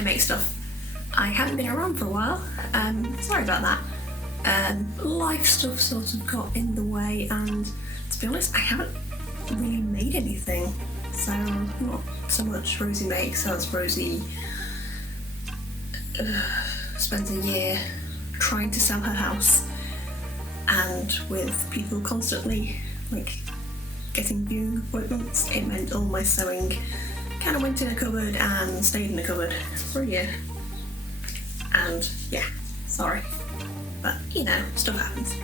I make stuff. I haven't been around for a while, sorry about that. Life stuff sort of got in the way, and to be honest, I haven't really made anything. So, not so much Rosie makes as Rosie spends a year trying to sell her house, and with people constantly getting viewing appointments, it meant all my sewing kind of went in a cupboard and stayed in a cupboard for a year. And yeah, sorry, but stuff happens.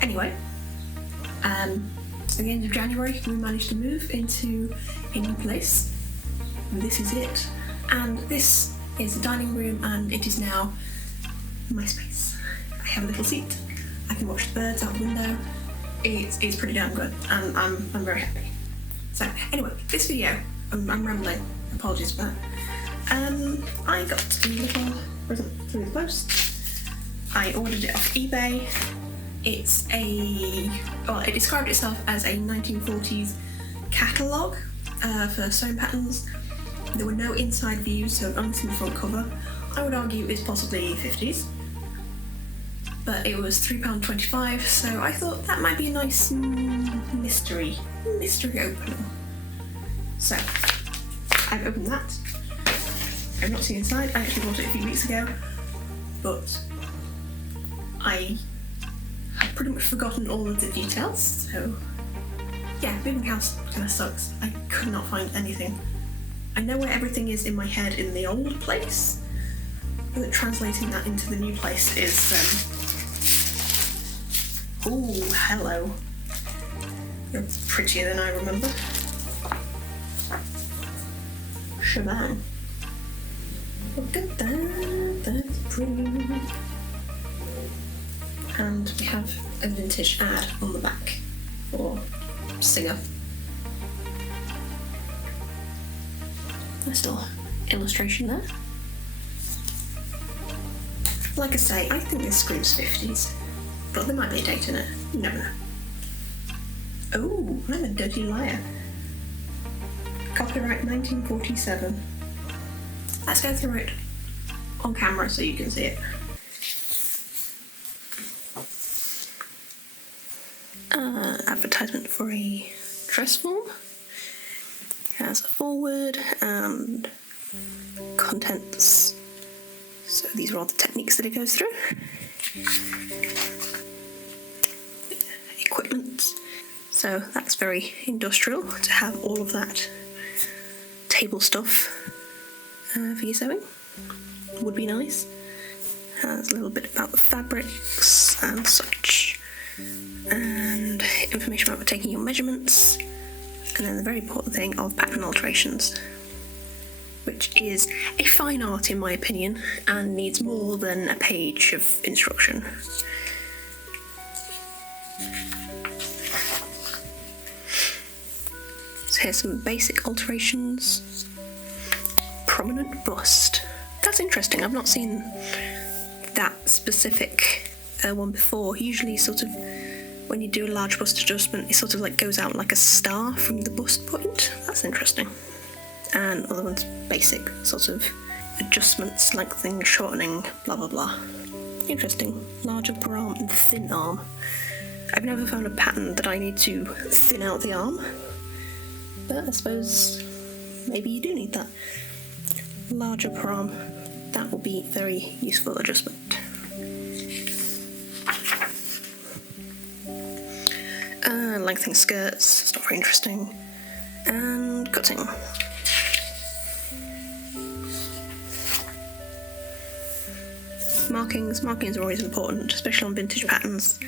Anyway, so at the end of January we managed to move into a new place. This is it, and this is the dining room, and it is now my space. I have a little seat, I can watch the birds out the window. It's pretty damn good, and I'm very happy. So anyway, this video, I'm rambling, apologies for that. I got a little present through the post. I ordered it off eBay. It described itself as a 1940s catalogue for sewing patterns. There were no inside views, so only the front cover. I would argue it's possibly 50s. But it was £3.25, so I thought that might be a nice mystery opening. So, I've opened that. I've not seen inside. I actually bought it a few weeks ago, but I have pretty much forgotten all of the details, so yeah, moving house kind of sucks. I could not find anything. I know where everything is in my head in the old place, but translating that into the new place is ooh, hello. You're prettier than I remember. Shebang. Look at that, that's pretty. And we have a vintage ad on the back for Singer. Nice little illustration there. Like I say, I think this screams 50s, but there might be a date in it. You never know. Oh, I'm a dirty liar. Copyright 1947. Let's go through it on camera so you can see it. Advertisement for a dress form. It has a foreword and contents. So these are all the techniques that it goes through. Equipment. So that's very industrial to have all of that table stuff for your sewing. Would be nice. Has a little bit about the fabrics and such, and information about taking your measurements, and then the very important thing of pattern alterations, which is a fine art in my opinion and needs more than a page of instruction. So here's some basic alterations. Prominent bust. That's interesting. I've not seen that specific one before. Usually sort of when you do a large bust adjustment, it sort of goes out like a star from the bust point. That's interesting. And other ones basic sort of adjustments, lengthening, shortening, blah blah blah. Interesting. Large upper arm and thin arm. I've never found a pattern that I need to thin out the arm, but I suppose maybe you do need that. Large upper arm, that will be very useful adjustment. Lengthening skirts, it's not very interesting. And cutting. Markings are always important, especially on vintage patterns,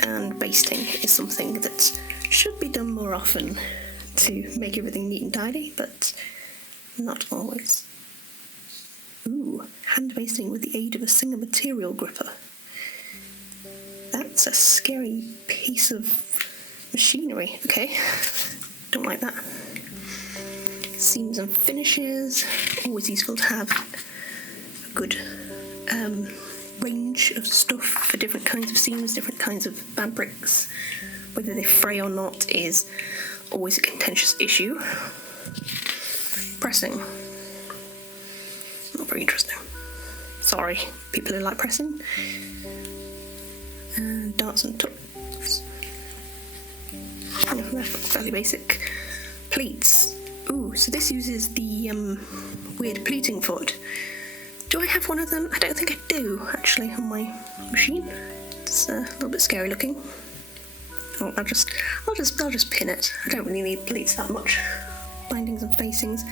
and basting is something that should be done more often to make everything neat and tidy, but not always. Ooh, hand basting with the aid of a Singer material gripper. That's a scary piece of machinery. Okay, don't like that. Seams and finishes, always useful to have a good range of stuff for different kinds of seams, different kinds of fabrics. Whether they fray or not is always a contentious issue. Pressing. very interesting. Sorry, people who like pressing. Darts and tufts. That's fairly basic. Pleats. Ooh, so this uses the weird pleating foot. Do I have one of them? I don't think I do, actually, on my machine. It's a little bit scary looking. Oh, I'll just pin it. I don't really need pleats that much. Bindings and facings.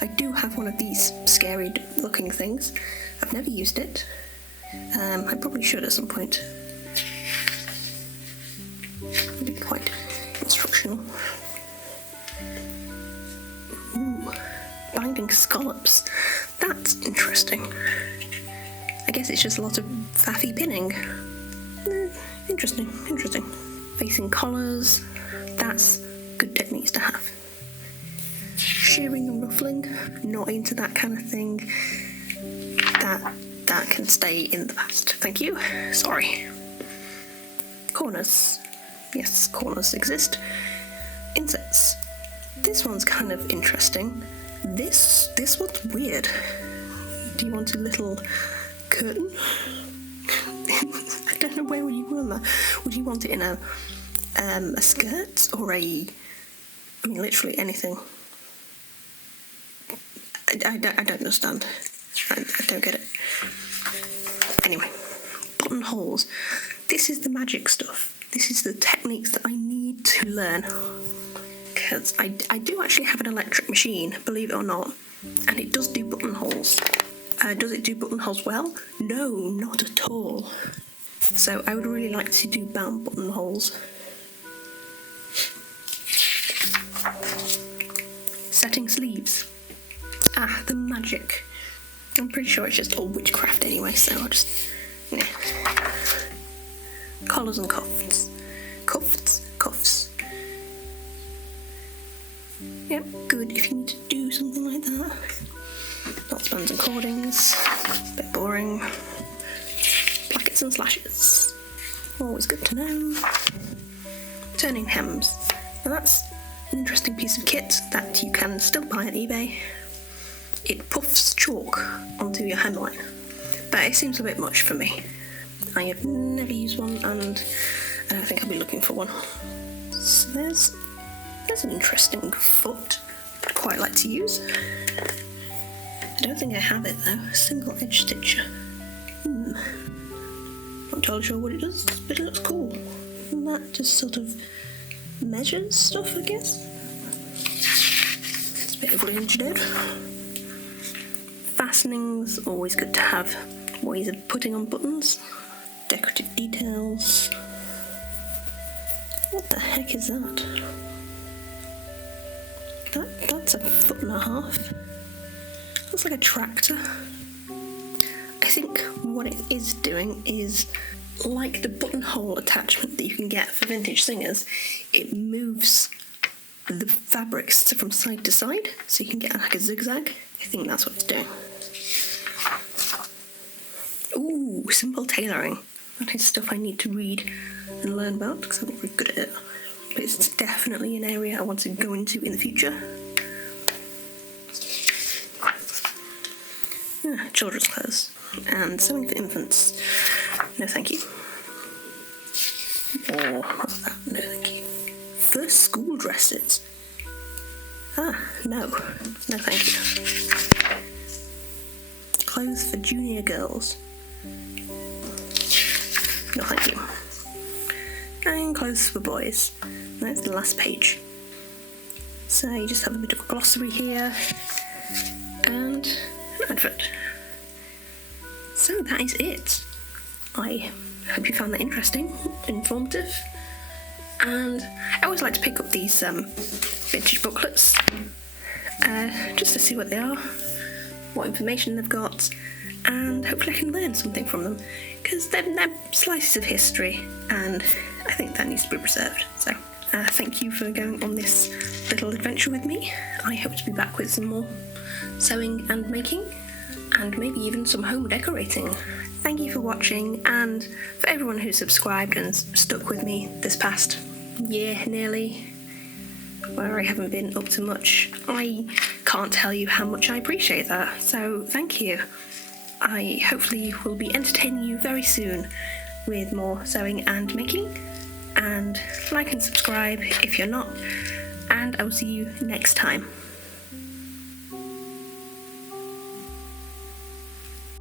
I do have one of these scary looking things. I've never used it. I probably should at some point. It'd be quite instructional. Ooh, binding scallops. That's interesting. I guess it's just a lot of faffy pinning. Interesting. Facing collars. That's good techniques to have. Shearing and ruffling. Not into that kind of thing. That can stay in the past. Thank you. Sorry. Corners. Yes, corners exist. Insets. This one's kind of interesting. This one's weird. Do you want a little curtain? I don't know, where would you want that? Would you want it in a skirt or literally anything? I don't understand. I don't get it. Anyway, buttonholes. This is the magic stuff. This is the techniques that I need to learn. Because I do actually have an electric machine, believe it or not, and it does do buttonholes. Does it do buttonholes well? No, not at all. So I would really like to do bound buttonholes. Setting sleeves. The magic. I'm pretty sure it's just all witchcraft anyway, so I'll just... yeah. Collars and cuffs. Cuffs. Yep, good if you need to do something like that. Knots, bands and cordings. Bit boring. Plackets and slashes. Always good to know. Turning hems. Now that's an interesting piece of kit that you can still buy on eBay. It puffs chalk onto your hemline, but it seems a bit much for me. I have never used one, and I don't think I'll be looking for one. So there's an interesting foot I'd quite like to use. I don't think I have it though. Single edge stitcher. Not entirely sure what it does, but it looks cool. And that just sort of measures stuff, I guess. It's a bit overly engineered. Fastenings, always good to have. Ways of putting on buttons. Decorative details. What the heck is that? That's a 1.5 foot. Looks like a tractor. I think what it is doing is, like the buttonhole attachment that you can get for vintage singers, it moves the fabrics from side to side, so you can get like a zigzag. I think that's what it's doing. Ooh, simple tailoring. That is stuff I need to read and learn about because I'm not very good at it. But it's definitely an area I want to go into in the future. Children's clothes and sewing for infants. No thank you. Or what's that? No thank you. First school dresses. No thank you. Clothes for junior girls. No thank you. And clothes for boys. That's the last page. So you just have a bit of a glossary here and an advert. So that is it. I hope you found that interesting, informative, and I always like to pick up these vintage booklets just to see what they are, what information they've got, and hopefully I can learn something from them, because they're slices of history and I think that needs to be preserved. So thank you for going on this little adventure with me. I hope to be back with some more sewing and making, and maybe even some home decorating. Thank you for watching, and for everyone who subscribed and stuck with me this past year nearly, where I haven't been up to much. I can't tell you how much I appreciate that, so thank you. I hopefully will be entertaining you very soon with more sewing and making, and like and subscribe if you're not, and I will see you next time.